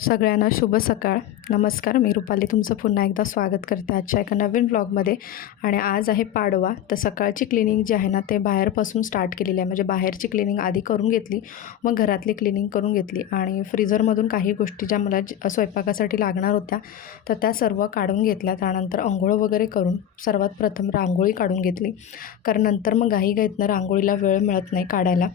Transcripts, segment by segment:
सगळ्यांना शुभ सकाळ. नमस्कार, मी रुपाली तुमचं पुन्हा एकदा स्वागत करते आजच्या एका नवीन ब्लॉगमध्ये. आणि आज आहे पाडवा. तर सकाळची क्लिनिंग जी आहे ना ते बाहेरपासून स्टार्ट केलेली आहे. म्हणजे बाहेरची क्लिनिंग आधी करून घेतली, मग घरातली क्लिनिंग करून घेतली आणि फ्रीझरमधून काही गोष्टी ज्या मला स्वयंपाकासाठी लागणार होत्या तर त्या सर्व काढून घेतल्या. त्यानंतर अंघोळ वगैरे करून सर्वात प्रथम रांगोळी काढून घेतली, कारण नंतर मग घाईघाईतनं रांगोळीला वेळ मिळत नाही काढायला.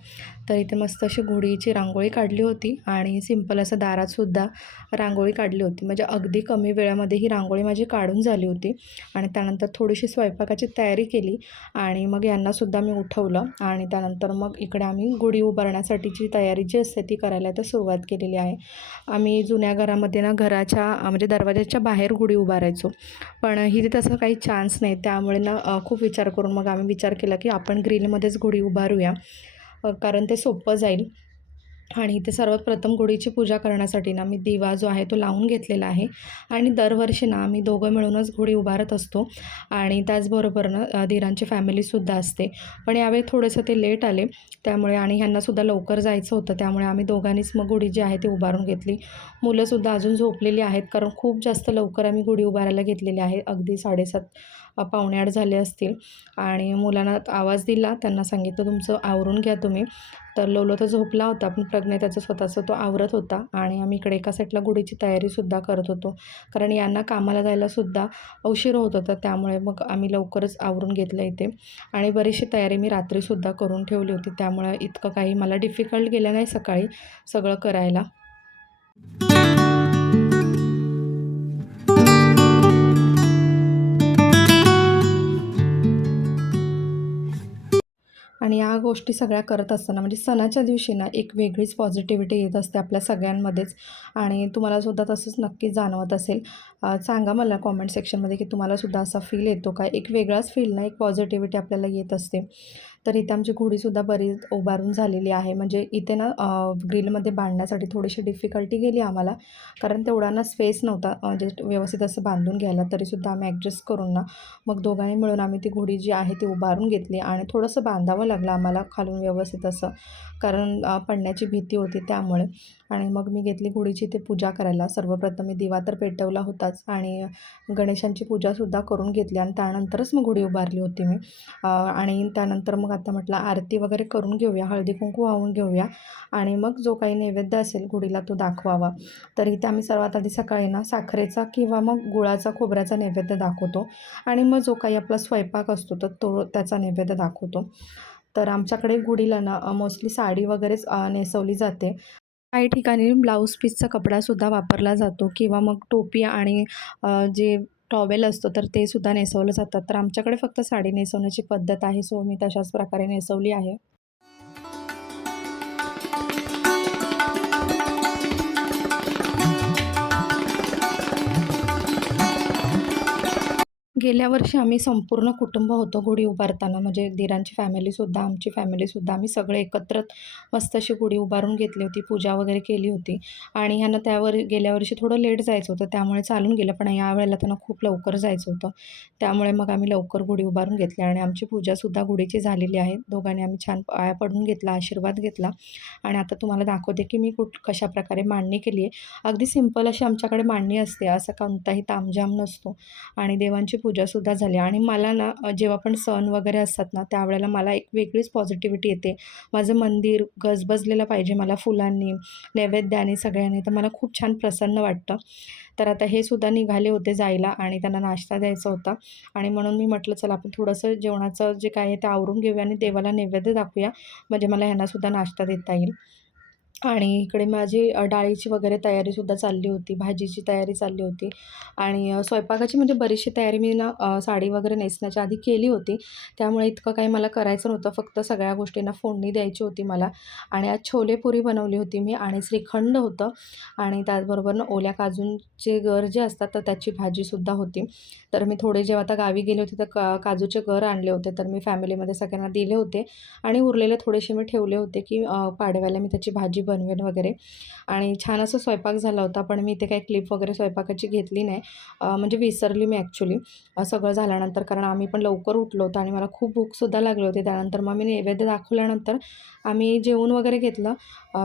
तर इथे मस्त अशी घोडीची रांगोळी काढली होती आणि सिंपल असं दारातसुद्धा रांगोळी काढली होती. म्हणजे अगदी कमी वेळामध्ये ही रांगोळी माझी काढून झाली होती. आणि त्यानंतर थोडीशी स्वयंपाकाची तयारी केली आणि मग यांनासुद्धा मी उठवलं आणि त्यानंतर मग इकडे आम्ही गुढी उभारण्यासाठीची तयारी जी असते ती करायला तर सुरुवात केलेली आहे. आम्ही जुन्या घरामध्ये ना घराच्या म्हणजे दरवाजाच्या बाहेर गुढी उभारायचो, पण इथे तसं काही चान्स नाही. त्यामुळे ना खूप विचार करून मग आम्ही विचार केला की आपण ग्रिलमध्येच गुढी उभारूया, कारण ते सोपं जाईल. आणि इथे सर्वात प्रथम गुढीची पूजा करण्यासाठी ना मी दिवा जो आहे तो लावून घेतलेला आहे. आणि दरवर्षी ना आम्ही दोघं मिळूनच गुढी उभारत असतो आणि त्याचबरोबर ना दिरांची फॅमिलीसुद्धा असते. पण यावेळी थोडंसं ते लेट आले त्यामुळे, आणि ह्यांनासुद्धा लवकर जायचं होतं त्यामुळे आम्ही दोघांनीच मग गुढी जी आहे ती उभारून घेतली. मुलंसुद्धा अजून झोपलेली आहेत, कारण खूप जास्त लवकर आम्ही गुढी उभारायला घेतलेली आहे. अगदी 7:30 पावणे 8 झाले असतील. आणि मुलांना आवाज दिला, त्यांना सांगितलं तुमचं आवरून घ्या तुम्ही. तर लोलो तर झोपला होता, पण प्रज्ञा त्याचं स्वतःचं तो आवरत होता आणि आम्ही इकडे एका साईडला गुढीची तयारीसुद्धा करत होतो, कारण यांना कामाला जायलासुद्धा उशीर होत होता. त्यामुळे मग आम्ही लवकरच आवरून घेतलं इथे. आणि बरीचशी तयारी मी रात्रीसुद्धा करून ठेवली होती, त्यामुळे इतकं काही मला डिफिकल्ट गेलं नाही सकाळी सगळं करायला. आणि या गोष्टी सगळ्या करत असताना म्हणजे सणाच्या दिवशी ना एक वेगळीच पॉझिटिव्हिटी येत असते आपल्या सगळ्यांमध्येच. आणि तुम्हालासुद्धा तसंच नक्कीच जाणवत असेल. सांगा मला कॉमेंट सेक्शनमध्ये की तुम्हालासुद्धा असा फील येतो का? एक वेगळाच फील ना, एक पॉझिटिव्हिटी आपल्याला येत असते. तर इथे आमची घोडीसुद्धा बरीच उभारून झालेली आहे. म्हणजे इथे ना ग्रिलमध्ये बांधण्यासाठी थोडीशी डिफिकल्टी गेली आम्हाला, कारण तेवढा ना स्पेस नव्हता म्हणजे व्यवस्थित असं बांधून घ्यायला. तरीसुद्धा आम्ही ॲडजस्ट करून ना मग दोघांनी मिळून आम्ही ती घोडी जी आहे ती उभारून घेतली. आणि थोडंसं बांधावं लागलं आम्हाला खालून व्यवस्थित असं, कारण पडण्याची भीती होती त्यामुळे. आणि मग मी घेतली घोडीची ते पूजा करायला. सर्वप्रथम मी दिवा तर पेटवला होताच आणि गणेशांची पूजासुद्धा करून घेतली आणि त्यानंतरच मग घोडी उभारली होती मी. आणि त्यानंतर मग आता म्हटलं आरती वगैरे करून घेऊया, हळदी कुंकू वाहून घेऊया आणि मग जो काही नैवेद्य असेल घोडीला तो दाखवावा. तर इथे आम्ही सर्वात आधी सकाळी ना साखरेचा किंवा मग गुळाचा खोबऱ्याचा नैवेद्य दाखवतो आणि मग जो काही आपला स्वयंपाक असतो तर तो त्याचा नैवेद्य दाखवतो. तर आमच्याकडे गुढीला ना मोस्टली साडी वगैरेच नेसवली जाते. काही ठिकाणी ब्लाऊज पीसचा कपडासुद्धा वापरला जातो किंवा मग टोपी आणि जे टॉवेल असतो तर ते सुद्धा नेसवलं जातात. तर आमच्याकडे फक्त साडी नेसवण्याची पद्धत आहे, सो मी तशाच प्रकारे नेसवली आहे. गेल्या वर्षी आम्ही संपूर्ण कुटुंब होतो गुढी उभारताना, म्हणजे दिरांची फॅमिलीसुद्धा, आमची फॅमिलीसुद्धा, आम्ही सगळे एकत्र मस्त अशी गुढी उभारून घेतली होती, पूजा वगैरे केली होती. आणि ह्यांना गेल्या वर्षी थोडं लेट जायचं होतं त्यामुळे चालून गेलं, पण यावेळेला त्यांना खूप लवकर जायचं होतं. त्यामुळे मग आम्ही लवकर गुढी उभारून घेतली आणि आमची पूजासुद्धा गुढीची झालेली आहे. दोघांनी आम्ही छान पाया पडून घेतला, आशीर्वाद घेतला. आणि आता तुम्हाला दाखवते की मी कशाप्रकारे मांडणी केली आहे. अगदी सिंपल अशी आमच्याकडे मांडणी असते, असा कोणताही तामझाम नसतो. आणि देवांची पूजासुद्धा झाली. आणि मला ना जेव्हा पण सण वगैरे असतात ना त्यावेळेला मला एक वेगळीच पॉझिटिव्हिटी येते. माझं मंदिर गजबजलेलं पाहिजे मला फुलांनी, नैवेद्याने, सगळ्यांनी, तर मला खूप छान प्रसन्न वाटतं. तर आता हे सुद्धा निघाले होते जायला आणि त्यांना नाश्ता द्यायचा होता. आणि म्हणून मी म्हटलं चला आपण थोडंसं जेवणाचं जे काय आहे ते आवरून घेऊया आणि देवाला नैवेद्य दाखवूया, म्हणजे मला ह्यांनासुद्धा नाश्ता देता येईल. आणि इकडे माझी डाळीची वगैरे तयारीसुद्धा चालली होती, भाजीची तयारी चालली होती. आणि स्वयंपाकाची म्हणजे बरीचशी तयारी मी ना साडी वगैरे नेसण्याच्या आधी केली होती. त्यामुळे इतकं काही मला करायचं नव्हतं, फक्त सगळ्या गोष्टींना फोडणी द्यायची होती मला. आणि आज छोलेपुरी बनवली होती मी आणि श्रीखंड होतं आणि त्याचबरोबर ना ओल्या काजूंचे गर जे असतात तर त्याची भाजीसुद्धा होती. तर मी थोडे जेव्हा आता गावी गेले होते तर काजूचे गर आणले होते, तर मी फॅमिलीमध्ये सगळ्यांना दिले होते आणि उरलेले थोडेसे मी ठेवले होते की पाडव्याला मी त्याची भाजी बनवेन वगैरे. आणि छान असं स्वयंपाक झाला होता, पण मी इथे काही क्लिप वगैरे स्वयंपाकाची घेतली नाही. म्हणजे विसरली मी ॲक्च्युली सगळं झाल्यानंतर, कारण आम्ही पण लवकर उठलो होतो आणि मला खूप भूकसुद्धा लागली होती. त्यानंतर मग मी नैवेद्य दाखवल्यानंतर आम्ही जेवून वगैरे घेतलं.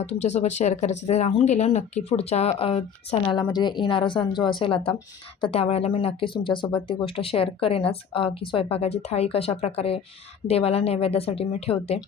तुमच्यासोबत शेअर करायचं ते राहून गेलं. नक्की पुढच्या सणाला, म्हणजे येणारा सण जो असेल आता, तर त्यावेळेला मी नक्कीच तुमच्यासोबत ती गोष्ट शेअर करेनच, की स्वयंपाकाची थाळी कशाप्रकारे देवाला नैवेद्यासाठी मी ठेवते.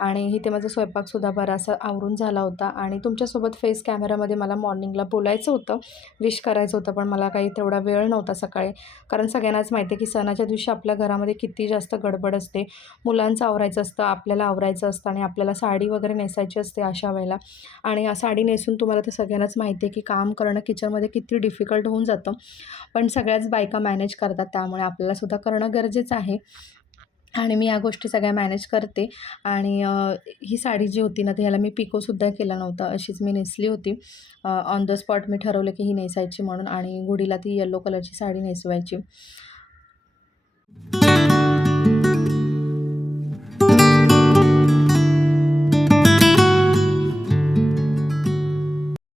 आणि इथे माझा स्वयंपाकसुद्धा बराचसा आवरून झाला होता. आणि तुमच्यासोबत फेस कॅमेरामध्ये मला मॉर्निंगला बोलायचं होतं, विश करायचं होतं, पण मला काही तेवढा वेळ नव्हता सकाळी. कारण सगळ्यांनाच माहिती आहे की सणाच्या दिवशी आपल्या घरामध्ये किती जास्त गडबड असते. मुलांचं आवरायचं असतं, आपल्याला आवरायचं असतं आणि आपल्याला साडी वगैरे नेसायची असते अशा वेळेला. आणि साडी नेसून तुम्हाला तर सगळ्यांनाच माहिती आहे की काम करणं किचनमध्ये किती डिफिकल्ट होऊन जातं. पण सगळ्याच बायका मॅनेज करतात, त्यामुळे आपल्यालासुद्धा करणं गरजेचं आहे. आणि मी या गोष्टी सगळ्या मॅनेज करते. आणि ही साडी जी होती ना, तर ह्याला मी पिकोसुद्धा केला नव्हता, अशीच मी नेसली होती. ऑन द स्पॉट मी ठरवलं की ही नेसायची म्हणून, आणि गुढीला ती येलो कलरची साडी नेसवायची.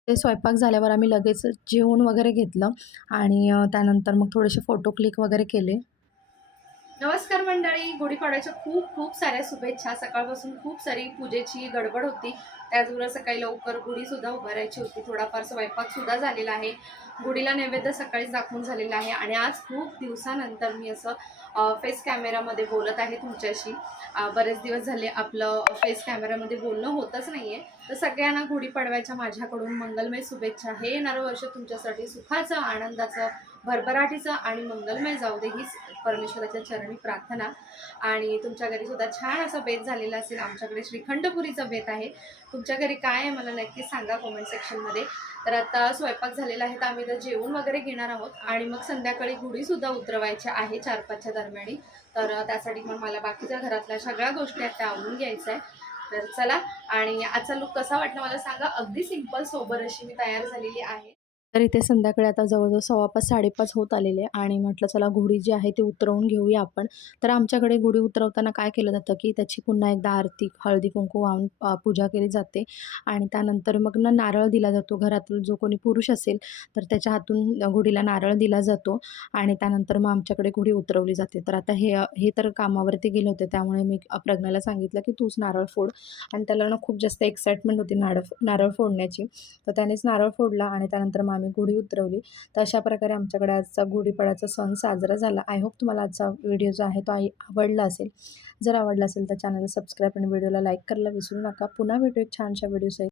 ते स्वयंपाक झाल्यावर आम्ही लगेच जेवून वगैरे घेतलं आणि त्यानंतर मग थोडेसे फोटो क्लिक वगैरे केले. नमस्कार मंडळी, गुढीपाडव्याच्या खूप खूप साऱ्या शुभेच्छा. सकाळपासून खूप सारी पूजेची गडबड होती. त्याचबरोबर सकाळी लवकर गुढीसुद्धा उभारायची होती. थोडाफार स्वयंपाकसुद्धा झालेला आहे. गुढीला नैवेद्य सकाळीच दाखवून झालेला आहे. आणि आज खूप दिवसानंतर मी असं फेस कॅमेरामध्ये बोलत आहे तुमच्याशी. बरेच दिवस झाले आपलं फेस कॅमेरामध्ये बोलणं होतच नाही आहे. तर सगळ्यांना गुढीपाडव्याच्या माझ्याकडून मंगलमय शुभेच्छा. हे येणारं वर्ष तुमच्यासाठी सुखाचं, आनंदाचं, भरभराटीचं आणि मंगलमय जाऊ दे, हीच परमेश्वराच्या चरणी प्रार्थना. आणि तुमच्या घरी सुद्धा छान असा बेत झालेला असेल. आमच्याकडे श्रीखंडपुरीचा बेत आहे. तुमच्या घरी काय आहे मला नक्कीच सांगा कमेंट सेक्शनमध्ये. तर आता स्वयंपाक झालेला आहे, तर आम्ही आता जेवून वगैरे घेणार आहोत आणि मग संध्याकाळी गुढीसुद्धा उतरवायच्या आहे 4-5च्या दरम्यान. तर त्यासाठी मग मला बाकीच्या घरातल्या सगळ्या गोष्टी आहेत त्या आवरून घ्यायचं आहे. तर चला, आणि आजचा लुक कसा वाटला मला सांगा. अगदी सिंपल सोबर अशी मी तयार झालेली आहे. तर इथे संध्याकाळी आता जवळजवळ 5:15-5:30 होत आलेले आहे आणि म्हटलं चला गुढी जी आहे ती उतरवून घेऊया आपण. तर आमच्याकडे गुढी उतरवताना काय केलं जातं, की त्याची पुन्हा एकदा आरती, हळदी-कुंकू वाहून पूजा केली जाते. आणि त्यानंतर मग ना नारळ दिला जातो. घरातील जो कोणी पुरुष असेल तर त्याच्या हातून गुढीला नारळ दिला जातो. आणि त्यानंतर मग आमच्याकडे गुढी उतरवली जाते. तर आता हे तर कामावरती गेले होते, त्यामुळे मी प्रज्ञाला सांगितलं की तूच नारळ फोड. आणि त्याला ना खूप जास्त एक्साइटमेंट होती नारळ फोडण्याची. तर त्यानेच नारळ फोडला आणि त्यानंतर मग आम्ही गुढी उतरवली. तर अशा प्रकारे आमच्याकडे आजचा गुढीपाडव्याचा सण साजरा झाला. आय होप तुम्हाला आजचा व्हिडिओ जो आहे तो आवडला असेल. जर आवडला असेल तर चॅनलला सबस्क्राईब आणि व्हिडिओला लाईक करायला विसरू नका. पुन्हा भेटू एक छानशा व्हिडिओसहित.